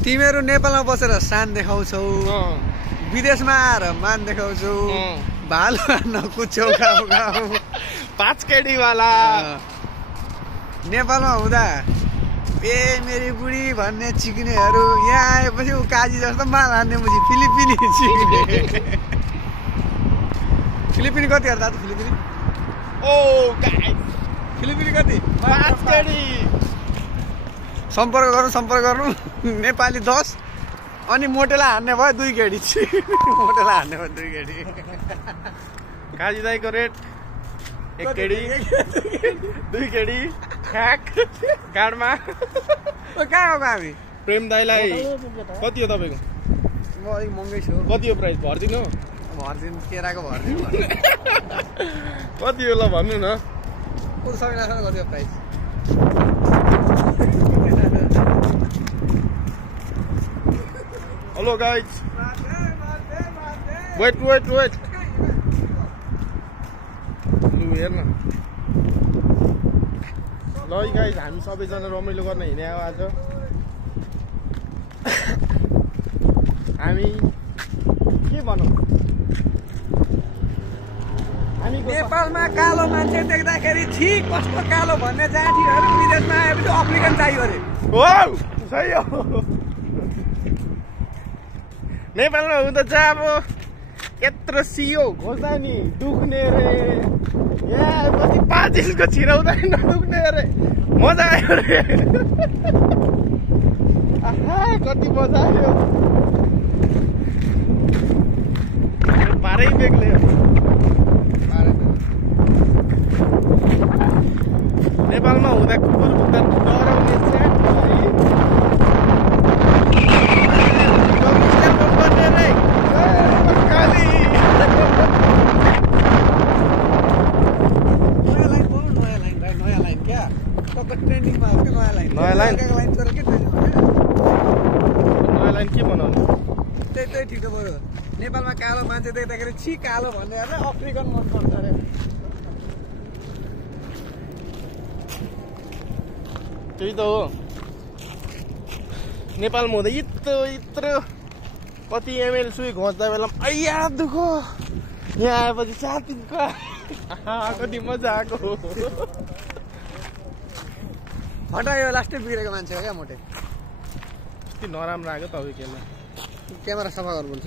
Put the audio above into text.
तिमीहरू नेपालमा बसेर शान देखाउँछौ, विदेशमा आएर मान देखाउँछौ, भालो नकुछौ खाऊ खाऊ 5 केडी वाला। नेपालमा हुँदा ए मेरी बुढी भन्ने चिक्नेहरू यहाँ आएपछि ऊ काजी जस्तो माल हान्ने मुजी फिलिपिनी चिक्ने। फिलिपिनी कति हेर्दा त फिलिपिनी? ओ गाइस, फिलिपिनी कति? 5 केडी। सम्पर्क गर्नु नेपाली 10 अनि मोटेलाई हान्ने भयो 2 केडी। मोटेलाई हान्ने भयो 2 केडी। काजी दाईको रेट 1 केडी 2 केडी ख्याक गाडमा। कहाँ हो हामी? प्रेम दाईलाई कति हो तपाईँको? म अलिक महँगै छु। कति हो प्राइस भर्दिनु? भर्दिनु केराको भर्दिनु। कति हो ल भन्नु न। सबैजना कति हो प्राइस? हेलो गाइज, वेट लु हेर्न ल गाइज, हामी सबैजना रमाइलो गर्न हिँडे हो आज। हामी के भनौँ, हामी नेपालमा कालो मान्छे देख्दाखेरि छि कस्तो कालो भन्ने जाठीहरू विदेशमा आएपछि अफ्रिकन चाहियो अरे। हो सही हो। नेपालमा हुँदा चाहिँ अब यत्रो सियो खोज्दा नि दुख्ने रे, यहाँ आएपछि 5 इन्चको छिराउँदा नदुख्ने अरे। मजा आयो रे। आहा कति मजा आयो। पारै बेग्लै हो। नेपालमा हुँदा कुकुर कुकुर डराउने नयाँ लाइन के बनाउनु? त्यही ठिक हो बरु। नेपालमा कालो मान्छे देख्दाखेरि छि कालो भन्ने अरे अफ्रिकन मन पर्छ अरे। त्यही त हो। नेपालमा हुँदा यत्रो कति एमएल सुई घोच्दा बेलामा अय्या दुखो, यहाँ आएपछि 7 इन्चको कति मजा आएको। हटायो लास्टै बिग्रेको मान्छे हो क्या मोटे। कति नराम्रो आएको तपाईँ क्यामेरा सफा गर्नु पर्छ।